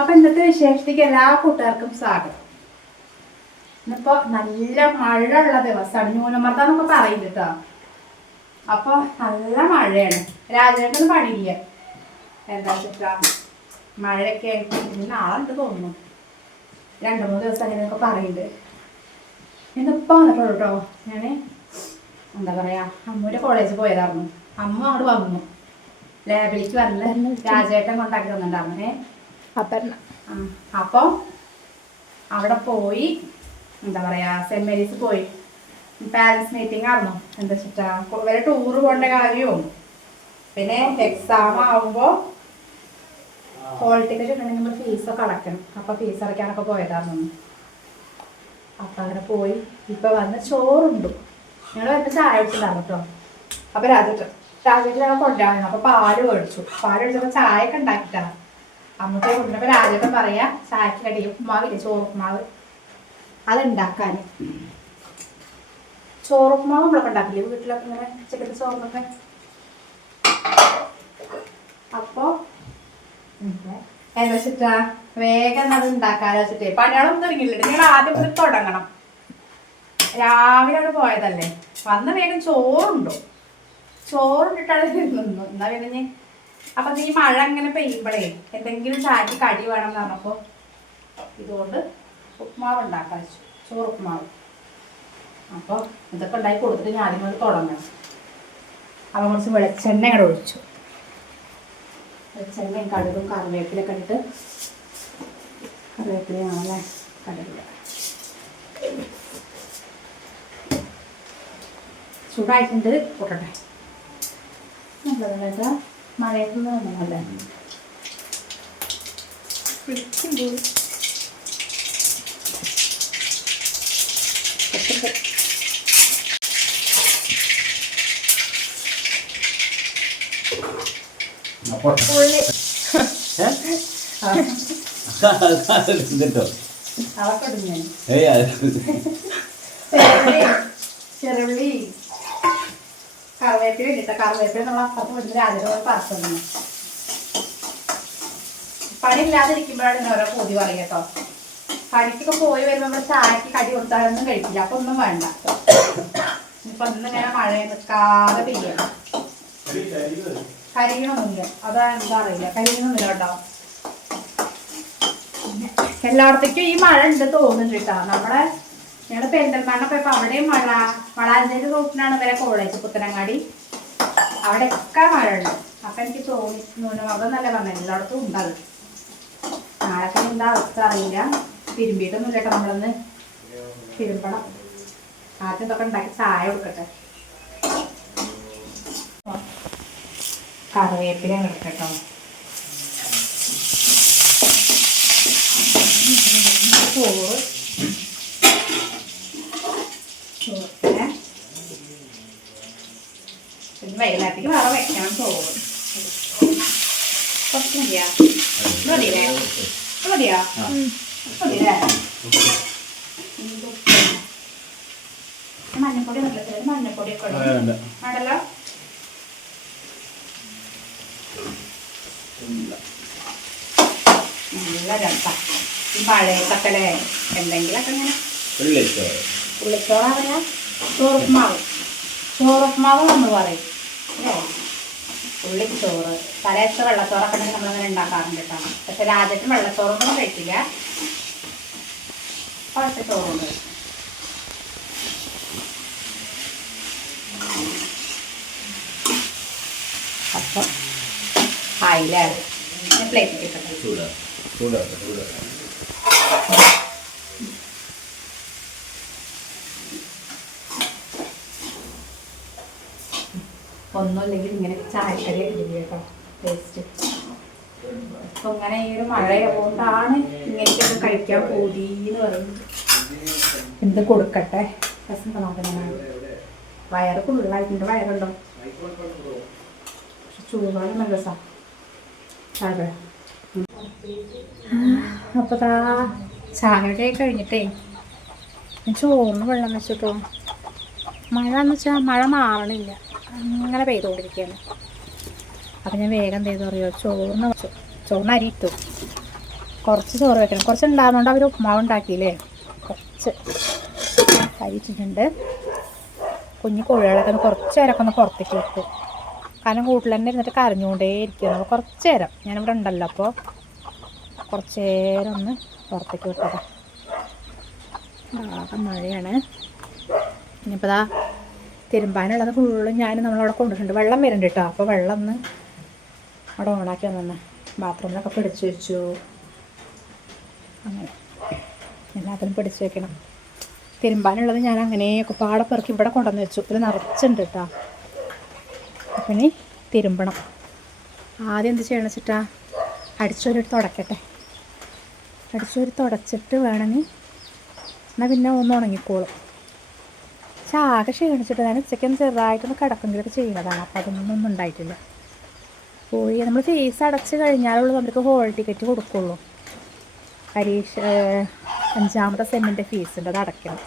അപ്പൊ ഇന്നത്തെ വിശേഷത്തേക്ക് എല്ലാ കൂട്ടുകാർക്കും സ്വാഗതം. ഇന്നിപ്പോ നല്ല മഴ ഉള്ള ദിവസമാണ്. ന്യൂനമർദ്ദം പറയുന്നത് കേട്ടോ അപ്പൊ നല്ല മഴയാണ്. രാജേട്ടന് പണിയില്ല. എന്താ വെച്ചാ മഴയൊക്കെ ആയിട്ട് നാളെ ഉണ്ട് തോന്നുന്നു. രണ്ടു മൂന്ന് ദിവസം അങ്ങനെയൊക്കെ പറയുന്നുണ്ട് ഇന്നിപ്പോ വന്നിട്ടുള്ളൂ കേട്ടോ ഞാൻ എന്താ പറയാ? അമ്മൂന്റെ കോളേജിൽ പോയതായിരുന്നു. അമ്മ അവിടെ വന്നു. ലാബിലേക്ക് വന്ന് രാജേട്ടൻ കൊണ്ടാക്കി തന്നിട്ടുണ്ടായിരുന്നേ അപർണ. അപ്പോ അവിടെ പോയി എന്താ പറയാ സെന്റ് മേരീസ് പോയി. പാരന്റ്സ് മീറ്റിംഗ് ആണോ എന്താ വെച്ചിട്ടാ വരെ ടൂറ് പോകേണ്ട കാര്യവും. പിന്നെ എക്സാം ആവുമ്പോ ഹോൾ ടിക്കറ്റ് നമ്മൾ ഫീസൊക്കെ അടക്കണം. അപ്പൊ ഫീസ് അടയ്ക്കാനൊക്കെ പോയതായിരുന്നു. അപ്പൊ അങ്ങനെ പോയി. ഇപ്പൊ വന്ന് ചോറുണ്ടു. ഞങ്ങൾ വന്ന് ചായ കുടിച്ചിട്ടുണ്ടായിരുന്നു കേട്ടോ അപ്പൊ രാജേട്ടൻ രാജേട്ടൻ കൊണ്ടുപോയി കൊണ്ടുവന്നു അപ്പൊ പാൽ മേടിച്ചു. പാൽ മേടിച്ചപ്പോ ചായ ഒക്കെ ഉണ്ടാക്കിട്ടാണ് അമ്മത്തെ കൊണ്ടുവന്നപ്പോ രാജേട്ടൻ പറയാ ചായക്കടി ഉപ്പുമാവില്ല ചോറുപ്പുമാവ്. അതുണ്ടാക്കാൻ. ചോറുപ്പുമാവ് നമ്മളൊക്കെ ഉണ്ടാക്കില്ലേ? വീട്ടിലൊക്കെ ഇങ്ങനെ ചിക്കൻ ചോറിനൊക്കെ. അപ്പൊ എന്താ വെച്ചിട്ടാ വേഗം അത് ഉണ്ടാക്കാലോ വെച്ചിട്ടേ. പണികളൊന്നും തുടങ്ങിയില്ല നിങ്ങൾ ആദ്യം മുതൽ തുടങ്ങണം. രാവിലെ അവിടെ പോയതല്ലേ? വന്ന വേഗം ചോറുണ്ടോ? ചോറിട്ടിട്ടാണ് നിന്നു എന്നാ പിന്നെ അപ്പൊ ഈ മഴ അങ്ങനെ പെയ്യുമ്പോഴേ എന്തെങ്കിലും ചായക്ക് കടി വേണം എന്ന് പറഞ്ഞപ്പോ ഇതുകൊണ്ട് ഉപ്മാവ് ഉണ്ടാക്കാൻ വെച്ചു. ചോറ് ഉപ്മാവ് അപ്പോൾ ഇതൊക്കെ ഉണ്ടാക്കി കൊടുത്തിട്ട് ഞാൻ മുതൽ തുടങ്ങണം. അപ്പം കുറച്ച് വെളിച്ചെണ്ണ ഇങ്ങനെ ഒഴിച്ചു. വെളിച്ചെണ്ണയും കടുകും കറിവേപ്പിലൊക്കെ ഇട്ട് കറിവേപ്പിലയാണല്ലേ? കടുകില്ല ചൂടായിട്ടുണ്ട്. കൂട്ടട്ടെ നല്ലതല്ലേ മഴയത്ത് നല്ലതല്ലേ ഉള്ളി എന്നിട്ടോ അതൊക്കെ ഇടും ഞാൻ ഏയ് അത് ചെറുള്ളി ചെറുള്ളി കറിവേപ്പില ഇട്ടിട്ട് കറിവേപ്പില നമ്മൾ അപ്പുറത്ത് വീട്ടിൽ രാജരോട് പറക്കുന്നു പണിയില്ലാതിരിക്കുമ്പോഴാണ് ഇങ്ങനെ ഓരോ പൂതി പറയും കേട്ടോ. പണിക്കൊക്കെ പോയി വരുമ്പോൾ നമ്മൾ ചായക്ക് കടി കൊടുത്താലൊന്നും കഴിക്കില്ല. അപ്പൊ ഒന്നും വേണ്ട. ഇപ്പൊ ഇന്ന് ഇങ്ങനെ മഴ നിൽക്കാതെ പെയ്യണം. കരിയണമൊന്നുമില്ല അതാണ് എന്താ അറിയില്ല. കരിയണമൊന്നുമില്ല കേട്ടോ. എല്ലായിടത്തേക്കും ഈ മഴ ഉണ്ട് തോന്നുന്നുണ്ട് കേട്ടോ. നമ്മളെ ഞങ്ങളുടെ പെരിന്തൽമണ്ണ പോയപ്പോ അവിടെയും മഴ. വളാഞ്ചേരി റൂട്ടിനാണ് വരെ കോളേജ് പുത്തനങ്ങാടി. അവിടെ ഒക്കെ മഴ ഉണ്ട് അപ്പൊ എനിക്ക് തോന്നി ന്യൂനമർദ്ദം നല്ല പറഞ്ഞു എല്ലായിടത്തും ഉണ്ടത്. നാളെ എന്താ അവസ്ഥ അറിയില്ല. തിരുമ്പിയിട്ടൊന്നും കേട്ടോ നമ്മളൊന്ന് തിരുമ്പണം. ആദ്യം ഇതൊക്കെ ഉണ്ടാക്കി ചായ കൊടുക്കട്ടെ. കറിവേപ്പില കൊടുക്കട്ടോ ചോറ് ചോറിനെ പിന്നെ വൈകുന്നേരത്തേക്ക് വേറെ വെക്കണം ചോറ് കുറച്ച് മതിയാ? മതിയേ? മതിയാ മതിയേ. മഞ്ഞപ്പൊടി നല്ല മഞ്ഞപ്പൊടി ഒക്കെ വേണ്ടല്ലോ? നല്ല രസം. ഈ മഴയത്തക്കല്ലേ എന്തെങ്കിലൊക്കെ ഇങ്ങനെ. വെള്ളിച്ചോറ് ഉള്ളിച്ചോറ് പറയാ? ചോറുപ്മാവ് ചോറുപ്മാവ് നമ്മൾ പറയും. അല്ലേ ചോറ്. തലേച്ച വെള്ളച്ചോറൊക്കെ ഉണ്ടെങ്കിൽ നമ്മളങ്ങനെ ഉണ്ടാക്കാറുണ്ട് കേട്ടോ. പക്ഷെ രാജ്യത്തിന് വെള്ളച്ചോറൊന്നും കഴിക്കില്ല. കുറച്ച് ചോറുണ്ട് അപ്പം ആയില്ലേ? പ്ലേറ്റ് കിട്ടട്ടെ ഒന്നുമില്ലെങ്കിൽ ഇങ്ങനെ ചായക്കറി ഇടില്ല കേട്ടോ. ടേസ്റ്റ് അപ്പൊ ഇങ്ങനെ ഈ ഒരു മഴയായതുകൊണ്ടാണ് ഇങ്ങനെയൊക്കെ കഴിക്കാൻ പൂതി പറയുന്നത്. എന്ത് കൊടുക്കട്ടെ? നോക്കണം വയറ് ഫുള്ളായിട്ടുണ്ട് വയറുണ്ടോ? പക്ഷെ ചൂടാണ് നല്ല രസം. അതെ. അപ്പോൾ താ ചായയുടെ കഴിഞ്ഞിട്ടേ ചോറിന് വെള്ളം വെച്ചിട്ടോ. മഴ എന്ന് വെച്ചാൽ മഴ മാറണില്ല. അങ്ങനെ പെയ്തുകൊണ്ടിരിക്കുകയാണ്. അപ്പം ഞാൻ വേഗം ചെയ്തു അറിയോ? ചോറിന് ചോറിന് അരി കുറച്ച് ചോറ് വെക്കണം. കുറച്ച് ഉണ്ടാകുന്നതുകൊണ്ട് അവർ ഉപ്മാവ് ഉണ്ടാക്കിയില്ലേ? കുറച്ച്. അരിച്ചിട്ടുണ്ട് കുഞ്ഞു കോഴികളൊക്കെ കുറച്ച് നേരമൊക്കെ ഒന്ന് പുറത്തേക്ക് വെക്കും. കാരണം കൂട്ടിൽ തന്നെ ഇരുന്നിട്ട് കരഞ്ഞുകൊണ്ടേ ഇരിക്കുന്നു അപ്പോൾ കുറച്ച് നേരം. ഞാനിവിടെ ഉണ്ടല്ലോ അപ്പോൾ കുറച്ച് നേരം ഒന്ന് പുറത്തേക്ക് വിട്ടതാ. ആകെ മഴയാണ്. ഇനിയിപ്പോൾ തിരുമ്പാനുള്ളത് ഫുള്ളും ഞാൻ നമ്മളവിടെ കൊണ്ടിട്ടുണ്ട് വെള്ളം വരുന്നുണ്ട് കേട്ടോ അപ്പോൾ വെള്ളം ഒന്ന് അവിടെ ഓണാക്കി വന്നെ ബാത്റൂമിലൊക്കെ പിടിച്ചു വെച്ചു. അങ്ങനെ. എല്ലാത്തിനും പിടിച്ചു വെക്കണം. തിരുമ്പാനുള്ളത് ഞാൻ അങ്ങനെയൊക്കെ പാടെ പെറുക്കി ഇവിടെ കൊണ്ടുവന്ന് വെച്ചു. ഇതിൽ നിറച്ചുണ്ട് കേട്ടോ അപ്പം ഇനി തിരുമ്പണം. ആദ്യം എന്ത് ചെയ്യണം വെച്ചിട്ടാ? അടിച്ചൊരു തുടക്കട്ടെ. അടിച്ചൊരു തുടച്ചിട്ട് വേണമെങ്കിൽ എന്നാൽ പിന്നെ ഒന്ന് ഉണങ്ങിക്കോളും. പക്ഷെ ആകെ ക്ഷീണിച്ചിട്ട് ഞാൻ ഉച്ചയ്ക്കൊന്ന് ചെറുതായിട്ടൊന്ന് കിടക്കെങ്കിലൊക്കെ ചെയ്യുന്നതാണ്. അപ്പോൾ അതൊന്നും ഒന്നും ഉണ്ടായിട്ടില്ല. പോയി നമ്മൾ ഫീസ് അടച്ച് കഴിഞ്ഞാലുള്ളൂ നമുക്ക് ഹോൾ ടിക്കറ്റ് കൊടുക്കുള്ളൂ. പരീക്ഷ അഞ്ചാമത്തെ സെമ്മിന്റെ ഫീസ് ഉണ്ട് അത് അടയ്ക്കണം.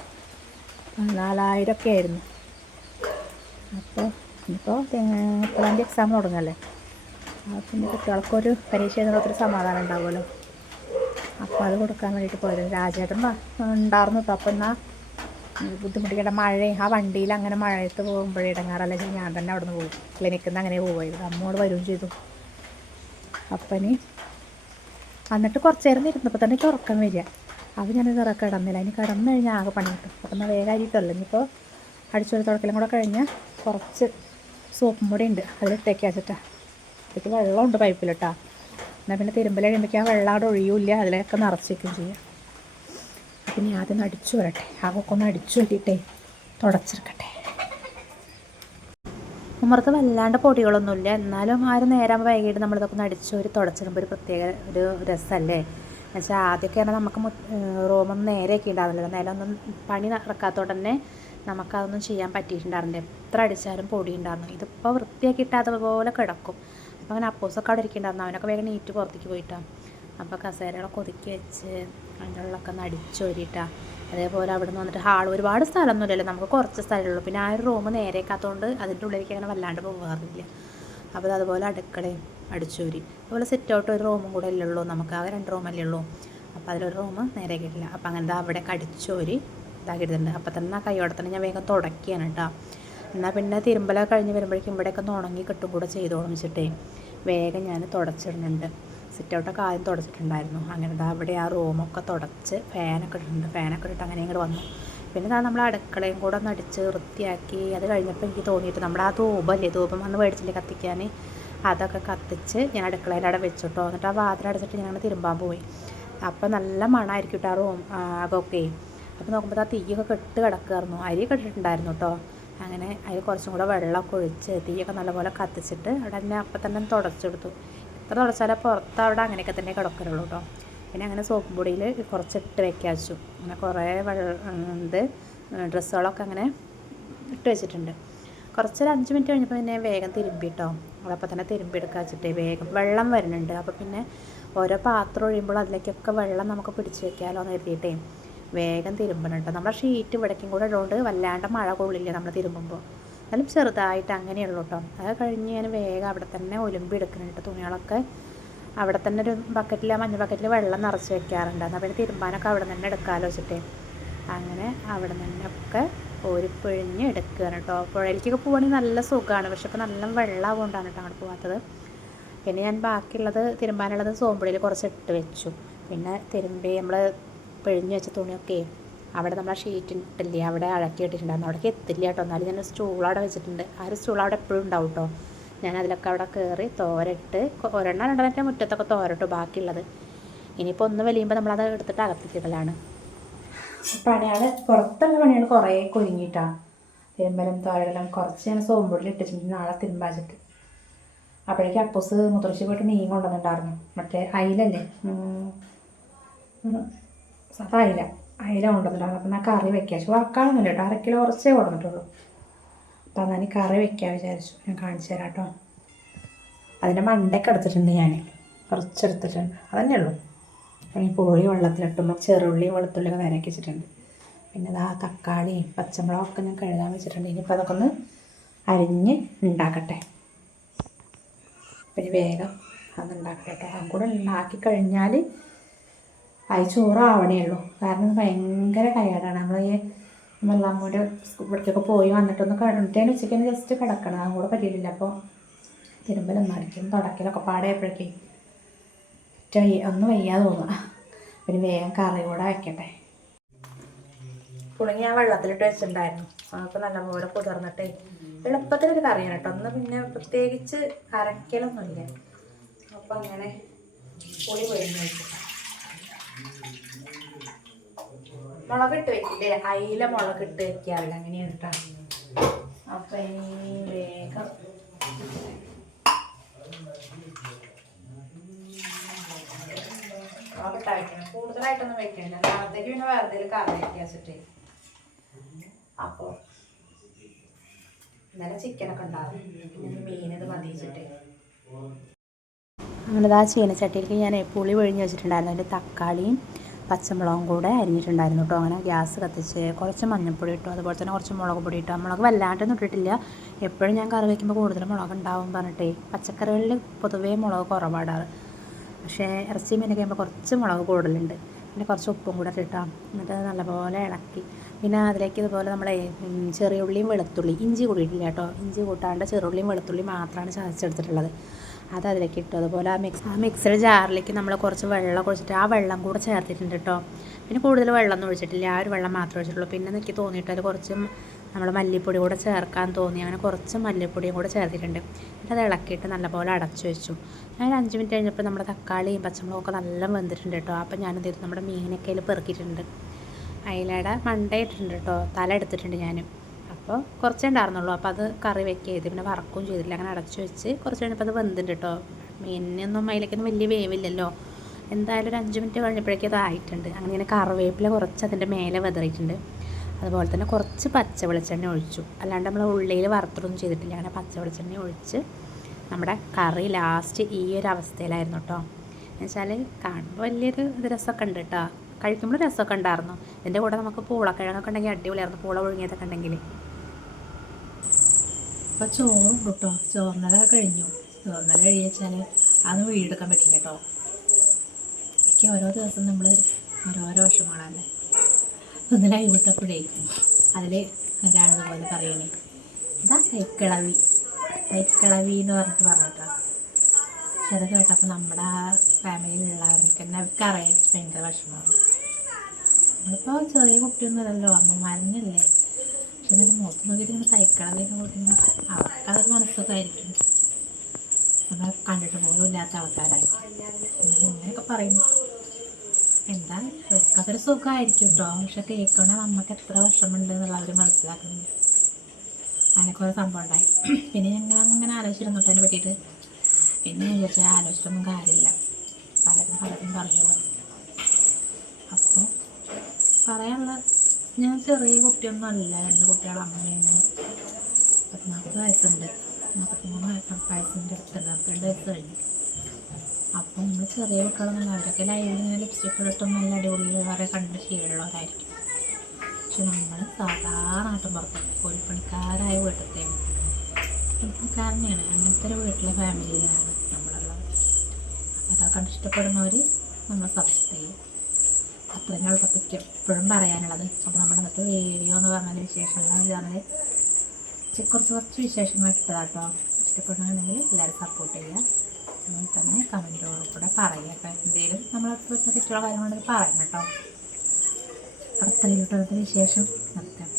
നാലായിരം ഒക്കെ ആയിരുന്നു അപ്പോൾ ഇപ്പോൾ എപ്പോഴാണ്ട് എക്സാം തുടങ്ങല്ലേ. പിന്നെ കുട്ടികൾക്കൊരു പരീക്ഷ എഴുതുന്നൊരു സമാധാനം ഉണ്ടാവുമല്ലോ. അപ്പോൾ അത് കൊടുക്കാൻ വേണ്ടിയിട്ട് പോയത് രാജേട്ടൻ ഉണ്ടായിരുന്നു കേട്ടോ അപ്പോൾ എന്നാൽ ബുദ്ധിമുട്ടിക്കേണ്ട മഴയും ആ വണ്ടിയിൽ അങ്ങനെ മഴയത്ത് പോകുമ്പോഴേ ഇടങ്ങാറല്ലെങ്കിൽ ഞാൻ തന്നെ അവിടെ നിന്ന് പോയി ക്ലിനിക്കിൽ നിന്ന് അങ്ങനെ പോവായിരുന്നു അമ്മോട് വരികയും ചെയ്തു. അപ്പനി എന്നിട്ട് കുറച്ച് നേരം ഇരുന്നപ്പോൾ തന്നെ എനിക്ക് ഉറക്കം വരിക. അപ്പോൾ ഞാൻ ഇറ കിടന്നില്ല. ഇനി കിടന്നു കഴിഞ്ഞാൽ ആകെ പണി കിട്ടും. അപ്പം എന്നാൽ വേഗം അരിയിട്ടല്ലോ ഇനിയിപ്പോൾ അടിച്ചൊരു തുടക്കലും കൂടെ കഴിഞ്ഞാൽ കുറച്ച് സോപ്പും പൊടി ഉണ്ട്. അതിലിട്ടേക്ക് വെച്ചിട്ടാ. ഇതിലേക്ക് വെള്ളമുണ്ട് പൈപ്പിലിട്ടാ എന്നാൽ പിന്നെ തിരുമ്പലഴിയുമ്പോഴേക്കും ആ വെള്ളം അവിടെ ഒഴിയൂല അതിലൊക്കെ നിറച്ചേക്കും ചെയ്യാം. ഇനി ആദ്യം ഒന്ന് അടിച്ചു വരട്ടെ. ആ കൊക്കൊന്ന് അടിച്ചു വരട്ടെ തുടച്ചെടുക്കട്ടെ ഉമ്മർക്ക് വല്ലാണ്ട് പൊടികളൊന്നുമില്ല. എന്നാലും ആ ഒരു നേരം വൈകിട്ട് നമ്മളിതൊക്കെ ഒന്ന് അടിച്ചു ഒരു തുടച്ചിടുമ്പോൾ ഒരു പ്രത്യേക ഒരു രസമല്ലേ എന്നുവെച്ചാൽ ആദ്യമൊക്കെ ആണെങ്കിൽ നമുക്ക് റൂമൊന്നും നേരെയൊക്കെ ഉണ്ടാവില്ലല്ലോ നിലമൊന്നും പണി നടക്കാത്തതുകൊണ്ട് തന്നെ നമുക്കതൊന്നും ചെയ്യാൻ പറ്റിയിട്ടുണ്ടായിരുന്നില്ല. എത്ര അടിച്ചാലും പൊടി ഉണ്ടായിരുന്നു ഇതിപ്പോൾ വൃത്തിയാക്കിയിട്ട് അതുപോലെ കിടക്കും. അപ്പോൾ അങ്ങനെ അപ്പോസൊക്കെ അവിടെ ഇരിക്കുന്നുണ്ടായിരുന്നു അവനൊക്കെ വേഗം നീറ്റ് പുറത്തേക്ക് പോയിട്ടാണ് അപ്പോൾ കസേരകളൊക്കെ ഒതുക്കി വെച്ച് അതിന്റെ ഉള്ളിലൊക്കെ ഒന്ന് അടിച്ചോരിയിട്ടാണ് അതേപോലെ അവിടെ നിന്ന് വന്നിട്ട് ഹാൾ ഒരുപാട് സ്ഥലമൊന്നുമില്ലല്ലോ നമുക്ക് കുറച്ച് സ്ഥലമുള്ളൂ പിന്നെ ആ ഒരു റൂം നേരേക്കാത്തതുകൊണ്ട് അതിന്റെ ഉള്ളിലേക്ക് അങ്ങനെ വല്ലാണ്ട് പോകാറില്ല അപ്പോൾ അത് അതുപോലെ അടുക്കളയും അടിച്ചൂരി. അതുപോലെ സെറ്റ് ഔട്ട് ഒരു റൂമും കൂടെ അല്ലേ ഉള്ളൂ നമുക്ക് ആ രണ്ട് റൂമല്ലേ ഉള്ളൂ. അപ്പോൾ അതിലൊരു റൂം നേരെ കിട്ടില്ല അപ്പോൾ അങ്ങനത്തെ അവിടെ കടിച്ചോരി ഇതാക്കിയിട്ടുണ്ട് അപ്പോൾ തന്നെ ആ കൈയോടെ തന്നെ ഞാൻ വേഗം തുടക്കിയാണ് കേട്ടോ. എന്നാൽ പിന്നെ തിരുമ്പല കഴിഞ്ഞ് വരുമ്പോഴേക്കും ഇവിടെയൊക്കെ ഒന്ന് ഉണങ്ങി കിട്ടും കൂടെ വെച്ചിട്ടേ. വേഗം ഞാൻ തുടച്ചിടുന്നുണ്ട്. സിറ്റ് ഔട്ടൊക്കെ ആദ്യം തുടച്ചിട്ടുണ്ടായിരുന്നു. അങ്ങനെ ദാ അവിടെ ആ റൂമൊക്കെ തുടച്ച് ഫാനൊക്കെ ഇട്ടിട്ടുണ്ട്. ഫാനൊക്കെ ഇട്ടിട്ട് അങ്ങനെ ഇങ്ങോട്ട് വന്നു. പിന്നെ ദാ നമ്മൾ അടുക്കളയും കൂടെ ഒന്ന് അടിച്ച് വൃത്തിയാക്കി അത് കഴിഞ്ഞപ്പോൾ എനിക്ക് തോന്നിയിട്ട് നമ്മുടെ ആ ധൂപല്ലേ? ധൂപം വന്ന് മേടിച്ചില്ലേ കത്തിക്കാൻ? അതൊക്കെ കത്തിച്ച് ഞാൻ അടുക്കളയിൽ അവിടെ വെച്ചിട്ടോ. എന്നിട്ട് ആ വാതിൽ അടച്ചിട്ട് ഞാൻ തിരുമ്പാൻ പോയി. അപ്പോൾ നല്ല മണമായിരിക്കും കേട്ടോ ആ റൂം അതൊക്കെ. അപ്പോൾ നോക്കുമ്പോൾ ആ തീയൊക്കെ കെട്ട് കിടക്കുമായിരുന്നു അരി കെട്ടിട്ടുണ്ടായിരുന്നു കേട്ടോ. അങ്ങനെ അതിൽ കുറച്ചും കൂടെ വെള്ളമൊക്കെ ഒഴിച്ച് തീയൊക്കെ നല്ലപോലെ കത്തിച്ചിട്ട് അവിടെ തന്നെ അപ്പം തന്നെ തുടച്ചെടുത്തു. എത്ര തുടച്ചാലും പുറത്ത് അവിടെ അങ്ങനെയൊക്കെ തന്നെ കിടക്കലുള്ളൂ കേട്ടോ പിന്നെ അങ്ങനെ സോപ്പ് പൊടിയിൽ കുറച്ചിട്ട് വെച്ചു. അങ്ങനെ കുറേ വെള്ളം ഡ്രസ്സുകളൊക്കെ അങ്ങനെ ഇട്ട് വെച്ചിട്ടുണ്ട്. കുറച്ചൊരു അഞ്ച് മിനിറ്റ് കഴിഞ്ഞപ്പോൾ പിന്നെ വേഗം തിരുമ്പി കേട്ടോ അതപ്പോൾ തന്നെ തിരുമ്പി എടുക്കുക വെച്ചിട്ട് വേഗം വെള്ളം വരുന്നുണ്ട്. അപ്പോൾ പിന്നെ ഓരോ പാത്രം ഒഴിയുമ്പോൾ അതിലേക്കൊക്കെ വെള്ളം നമുക്ക് പിടിച്ച് വെക്കാമല്ലോ എന്ന് കരുതിയിട്ടേ വേഗം തിരുമ്പണം കേട്ടോ നമ്മുടെ ഷീറ്റ് ഇവിടേക്കും കൂടെ ഇടുകൊണ്ട് വല്ലാണ്ട് മഴ കൊള്ളില്ല നമ്മൾ തിരുമ്പുമ്പോൾ. എന്നാലും ചെറുതായിട്ട് അങ്ങനെയുള്ളൂ കേട്ടോ അത് കഴിഞ്ഞ് ഞാൻ വേഗം അവിടെ തന്നെ ഒലുമ്പി എടുക്കണം കേട്ടോ തുണികളൊക്കെ. അവിടെ തന്നെ ഒരു ബക്കറ്റിൽ ആ മഞ്ഞ ബക്കറ്റിൽ വെള്ളം നിറച്ച് വെക്കാറുണ്ട്. എന്നാൽ പിന്നെ തിരുമ്പാനൊക്കെ അവിടെ തന്നെ എടുക്കാമല്ലോ വെച്ചിട്ടേ. അങ്ങനെ അവിടെ തന്നെ ഒക്കെ ഒരു പിഴിഞ്ഞ് എടുക്കുകയാണ് കേട്ടോ പുഴയിലേക്കൊക്കെ പോവുകയാണെങ്കിൽ നല്ല സുഖമാണ്. പക്ഷെ ഇപ്പോൾ നല്ല വെള്ളമാകൊണ്ടാണ് കേട്ടോ അങ്ങോട്ട് പോകാത്തത് പിന്നെ ഞാൻ ബാക്കിയുള്ളത് തിരുമ്പാനുള്ളത് സോമ്പുടിയിൽ കുറച്ച് ഇട്ട് വെച്ചു. പിന്നെ തിരുമ്പി നമ്മൾ പിഴിഞ്ഞ് വെച്ച തുണിയൊക്കെ അവിടെ നമ്മൾ ഷീറ്റ് ഇട്ടില്ലേ അവിടെ അഴക്കി ഇട്ടിട്ടുണ്ടായിരുന്നു. അവിടേക്ക് എത്തില്ല കേട്ടോ. എന്നാലും ഞാൻ സ്റ്റൂൾ അവിടെ വെച്ചിട്ടുണ്ട്. ആ ഒരു സ്റ്റൂൾ അവിടെ എപ്പോഴും ഉണ്ടാവും കേട്ടോ. ഞാൻ അതിലൊക്കെ അവിടെ കയറി തോരട്ട് ഒരെണ്ണം രണ്ടെണ്ണത്തെ മുറ്റത്തൊക്കെ തോരട്ടു ബാക്കിയുള്ളത്. ഇനിയിപ്പോൾ ഒന്ന് വലിയുമ്പോൾ നമ്മളത് എടുത്തിട്ട് അകത്തേക്കിടലാണ് പണികൾ പുറത്തുള്ള പണികൾ കുറേ കുരുങ്ങിയിട്ടാണ് തിരുമ്പലും തോരലും കുറച്ച് ഞാൻ സോമ്പുള്ളിൽ ഇട്ടിട്ടുണ്ട്. നാളെ തിരുമ്പാച്ചിട്ട് അപ്പോഴേക്കും അപ്പൂസ് മുത്തശ്ശി പോയിട്ട് മീൻ കൊണ്ടുവന്നിട്ടുണ്ടായിരുന്നു. മറ്റേ അയിലല്ലേ. സാധാ അയില. അയില കൊണ്ടുവന്നിട്ടുണ്ടായിരുന്നു അപ്പം ഞാൻ കറി വെക്കാം. വെച്ചു വറക്കാനൊന്നുമില്ല കേട്ടോ. അര കിലോ കുറച്ചേ കൊടുത്തിട്ടുള്ളൂ അപ്പം അതാണ് കറി വെക്കാൻ വിചാരിച്ചു. ഞാൻ കാണിച്ചു തരാം കേട്ടോ. അതിന്റെ മണ്ടയ്ക്ക് എടുത്തിട്ടുണ്ട് ഞാൻ കുറച്ചെടുത്തിട്ടുണ്ട് അതന്നെ ഉള്ളൂ. പിന്നെ കോഴി വെള്ളത്തിലിട്ടുമ്പോൾ ചെറുള്ളി വെളുത്തുള്ളിയൊക്കെ നിരക്കി വെച്ചിട്ടുണ്ട്. പിന്നെ ഇതാ തക്കാളിയും പച്ചമുളകൊക്കെ ഞാൻ കഴുകാൻ വെച്ചിട്ടുണ്ട്. ഇനിയിപ്പോൾ അതൊക്കെ ഒന്ന് അരിഞ്ഞ് ഉണ്ടാക്കട്ടെ. പിന്നെ വേഗം അത് ഉണ്ടാക്കട്ടെ കേട്ടോ. അതും കൂടെ ഉണ്ടാക്കി കഴിഞ്ഞാൽ ആയി ചോറാവണേ ഉള്ളൂ കാരണം ഭയങ്കര ടയേർഡാണ് നമ്മൾ ഈ വെള്ളാമ്മൂടെ ഇവിടേക്കൊക്കെ പോയി വന്നിട്ടൊന്ന് കിടന്നിട്ടാണ് ഉച്ചയ്ക്ക് ജസ്റ്റ് കിടക്കണം അതും കൂടെ പറ്റിയിട്ടില്ല. അപ്പോൾ തിരുമ്പലൊന്നും അടിക്കും തുടക്കലൊക്കെ പാടായപ്പോഴേക്കേ ഒന്ന് വയ്യാതെ തോന്നുക പിന്നെ വേഗം കറി കൂടെ വയ്ക്കട്ടെ പുളിങ്ങി ഞാൻ വെള്ളത്തിലിട്ട് വെച്ചിട്ടുണ്ടായിരുന്നു. അപ്പോൾ നല്ലപോലെ കുതിർന്നിട്ട് എളുപ്പത്തിലൊരു കറിയാണ് കേട്ടോ. ഒന്ന് പിന്നെ പ്രത്യേകിച്ച് അരക്കലൊന്നുമില്ല. അപ്പം അങ്ങനെ പുളി പൊഴിഞ്ഞ് വെച്ചിട്ട്. മുളകിട്ട് വെക്കില്ലേ? അയില മുളകിട്ട് വെക്കാറില്ല അങ്ങനെയാണ് കേട്ടോ അപ്പം ഇനി വേഗം കൂടുതലായിട്ടൊന്നും വെക്കണ്ട. നാളത്തേക്ക് പിന്നെ വെറുതെ കറി വെക്കാച്ചിട്ട് അപ്പോൾ ഇന്നലെ ചിക്കനൊക്കെ ഉണ്ടാവും. ഇത് മതിച്ചിട്ട്. അങ്ങനെ ആ ചീനച്ചട്ടിയിലേക്ക് ഞാൻ പുളി പൊഴിഞ്ഞ് വെച്ചിട്ടുണ്ടായിരുന്നു. അതിന്റെ തക്കാളിയും പച്ചമുളകും കൂടെ അരിഞ്ഞിട്ടുണ്ടായിരുന്നു കേട്ടോ അങ്ങനെ ഗ്യാസ് കത്തിച്ച് കുറച്ച് മഞ്ഞൾപ്പൊടി ഇട്ടു. അതുപോലെ തന്നെ കുറച്ച് മുളക് പൊടി ഇട്ടു. മുളക് വല്ലാണ്ടൊന്നും ഇട്ടിട്ടില്ല. എപ്പോഴും ഞാൻ കറി വയ്ക്കുമ്പോൾ കൂടുതൽ മുളക് ഉണ്ടാവും പറഞ്ഞിട്ടേ. പച്ചക്കറികളിൽ പൊതുവേ മുളക് കുറവാടാറ്. പക്ഷേ ഇറച്ചി മീനൊക്കെ ആകുമ്പോൾ കുറച്ച് മുളക് കൂടുതലുണ്ട്. പിന്നെ കുറച്ച് ഉപ്പും കൂടെ ഇട്ടാം എന്നിട്ട് നല്ലപോലെ ഇളക്കി. പിന്നെ അതിലേക്ക് ഇതുപോലെ നമ്മളെ ചെറിയ ഉള്ളിയും വെളുത്തുള്ളി ഇഞ്ചി കൂടിയിട്ടില്ല കേട്ടോ ഇഞ്ചി കൂട്ടാണ്ട് ചെറുള്ളിയും വെളുത്തുള്ളിയും മാത്രമാണ് ചതച്ചെടുത്തിട്ടുള്ളത്. അത് അതിലേക്ക് ഇട്ടു. അതുപോലെ ആ മിക്സ് ആ മിക്സഡ് ജാറിലേക്ക് നമ്മൾ കുറച്ച് വെള്ളം ഒഴിച്ചിട്ട് ആ വെള്ളം കൂടെ ചേർത്തിട്ടുണ്ട് കേട്ടോ പിന്നെ കൂടുതൽ വെള്ളം ഒന്നും ഒഴിച്ചിട്ടില്ല. ആ ഒരു വെള്ളം മാത്രമേ ഒഴിച്ചിട്ടുള്ളൂ. പിന്നെ എനിക്ക് തോന്നിയിട്ട് അത് കുറച്ച് നമ്മൾ മല്ലിപ്പൊടി കൂടെ ചേർക്കാൻ തോന്നി. അങ്ങനെ കുറച്ച് മല്ലിപ്പൊടിയും കൂടെ ചേർത്തിട്ടുണ്ട്. എന്നിട്ട് അത് ഇളക്കിയിട്ട് നല്ലപോലെ അടച്ചു വെച്ചു. ഞാൻ അഞ്ച് മിനിറ്റ് കഴിഞ്ഞപ്പോൾ നമ്മുടെ തക്കാളിയും പച്ചമുളകൊക്കെ നല്ല വെന്തിട്ടുണ്ട് കേട്ടോ അപ്പോൾ ഞാനെന്ത് ചെയ്തു? നമ്മുടെ മീനൊക്കെ അതിൽ പെറുക്കിയിട്ടുണ്ട്. അയിലയുടെ മണ്ട കേട്ടോ തല എടുത്തിട്ടുണ്ട് ഞാൻ അപ്പോൾ കുറച്ചേ ഉണ്ടായിരുന്നുള്ളൂ. അപ്പോൾ അത് കറി വെക്കുക ചെയ്ത്. പിന്നെ വറക്കും ചെയ്തില്ല അങ്ങനെ അടച്ചു വെച്ച് കുറച്ച് കഴിഞ്ഞപ്പോൾ അത് വെന്തിട്ടുണ്ട് കേട്ടോ. മീനിനൊന്നും അതിലേക്കൊന്നും വലിയ വേവില്ലല്ലോ. എന്തായാലും ഒരു അഞ്ച് മിനിറ്റ് കഴിഞ്ഞപ്പോഴേക്കും അത് ആയിട്ടുണ്ട്. അങ്ങനെ ഇങ്ങനെ കറിവേപ്പില കുറച്ച് അതിന്റെ മേലെ വെതറിയിട്ടുണ്ട്. അതുപോലെ തന്നെ കുറച്ച് പച്ച വെളിച്ചെണ്ണ ഒഴിച്ചു. അല്ലാണ്ട് നമ്മൾ ഉള്ളിയിൽ വറുത്തൊന്നും ചെയ്തിട്ടില്ല. അങ്ങനെ പച്ച വെളിച്ചെണ്ണ ഒഴിച്ച് നമ്മുടെ കറി ലാസ്റ്റ് ഈ ഒരു അവസ്ഥയിലായിരുന്നു കേട്ടോ. എന്നുവെച്ചാൽ കാണുമ്പോൾ വലിയൊരു ഇത് രസമൊക്കെ ഉണ്ട് കേട്ടോ. കഴിക്കുമ്പോൾ രസമൊക്കെ ഉണ്ടായിരുന്നു. ഇതിന്റെ കൂടെ നമുക്ക് പൂളക്കിഴങ്ങൊക്കെ ഉണ്ടെങ്കിൽ അടിപൊളിയായിരുന്നു. പൂള ഒഴുങ്ങിയതൊക്കെ ഉണ്ടെങ്കിൽ. അപ്പോൾ ചോറും കിട്ടോ ചോറിനല കഴിഞ്ഞു. ചോറിനല കഴിച്ചാൽ അതൊന്നും വീടെടുക്കാൻ പറ്റില്ല കേട്ടോ എനിക്ക് ഓരോ ദിവസം നമ്മൾ ഓരോരോ വിഷമങ്ങളല്ലേ. ഒന്ന് ലൈവ് വിട്ടപ്പോഴേ അതിൽ ഒരാളിതുപോലെ പറയണേ ഇതാ തൈക്കിളവി തൈക്കിളവി എന്ന് പറഞ്ഞിട്ട് പറഞ്ഞിട്ടോ. പക്ഷെ അത് കേട്ടപ്പോൾ നമ്മുടെ ഫാമിലിയിലുള്ളവർക്ക് തന്നെ അവർക്ക് അറിയാം ഭയങ്കര വിഷമമാണ്. നമ്മളിപ്പോൾ ചെറിയ കുട്ടിയൊന്നുമല്ലല്ലോ അമ്മമാരനല്ലേ എന്നാലും മുഖത്ത് നോക്കിയിട്ട് ഇങ്ങനെ തൈക്കളവൊക്കെ കൊടുക്കുമ്പോൾ അവർക്കതൊരു മനസ്സൊക്കെ നമ്മളെ കണ്ടിട്ട് പോലും ഇല്ലാത്ത ആൾക്കാരായി. എന്നാലും ഇങ്ങനെയൊക്കെ പറയുന്നു എന്താ അവർക്കതൊരു സുഖമായിരിക്കും കേട്ടോ പക്ഷെ കേൾക്കണ നമുക്ക് എത്ര വിഷമമുണ്ട് എന്നുള്ള അവർ മനസ്സിലാക്കുന്നില്ല. അതിനൊക്കെ ഒരു സംഭവം ഉണ്ടായി. പിന്നെ ഞങ്ങൾ അങ്ങനെ ആലോചിച്ചിരുന്നു അതിനെ പറ്റിയിട്ട്. പിന്നെ ഞാൻ വിചാരിച്ചാൽ ആലോചിച്ചിട്ടൊന്നും കാര്യമില്ല. പലരും പലരും പറയുമല്ലോ അപ്പോൾ പറയാനുള്ള ഞാൻ ചെറിയ കുട്ടിയൊന്നും അല്ല. രണ്ട് കുട്ടികളെ അമ്മയാണ്. പത്തിനാൽപ്പത് വയസ്സുണ്ട്. നാൽപ്പത്തിമൂന്ന് വയസ്സ് വയസ്സിന്റെ അടുത്തുണ്ട് നാൽപ്പത്തിരണ്ട് വയസ്സ് കഴിഞ്ഞു. അപ്പോൾ നമ്മൾ ചെറിയ കുട്ടികളൊന്നുമല്ല. അവരൊക്കെ ലൈവിൽ ഇങ്ങനെ ലിപ്സ്റ്റിക് ഇട്ടും നല്ല അടിപൊളി വേറെ കണ്ട് ശീലമുള്ളവരായിരിക്കും. പക്ഷെ നമ്മൾ സാധാ നാട്ടും പുറത്ത് കൂലിപ്പണിക്കാരായ വീട്ടിലത്തെ കൂലിപ്പണിക്കാരനെയാണ്. അങ്ങനത്തെ ഒരു വീട്ടിലെ ഫാമിലിയിലാണ് നമ്മളുള്ളത് അപ്പോൾ അതൊക്കെ ഇഷ്ടപ്പെടുന്നവർ നമ്മൾ സബ്സ്ക്രൈബ് ചെയ്യും അത്രയും എളുപ്പത്തേക്ക് എപ്പോഴും പറയാനുള്ളത്. അപ്പോൾ നമ്മുടെ ഇന്നത്തെ വീഡിയോ എന്ന് പറഞ്ഞാൽ വിശേഷങ്ങൾ പറഞ്ഞാൽ കുറച്ച് കുറച്ച് വിശേഷങ്ങൾ ഇട്ടതാട്ടോ. ഇഷ്ടപ്പെടുകയാണെങ്കിൽ എല്ലാവരും സപ്പോർട്ട് ചെയ്യുക. അതുപോലെ തന്നെ കമന്റുകളിൽ കൂടെ പറയുക അപ്പോൾ എന്തെങ്കിലും നമ്മളെ വീട്ടിൽ തെറ്റുള്ള കാര്യങ്ങളുണ്ടെങ്കിൽ പറയണം കേട്ടോ. അത്രയും വിശേഷം. നിർത്താം.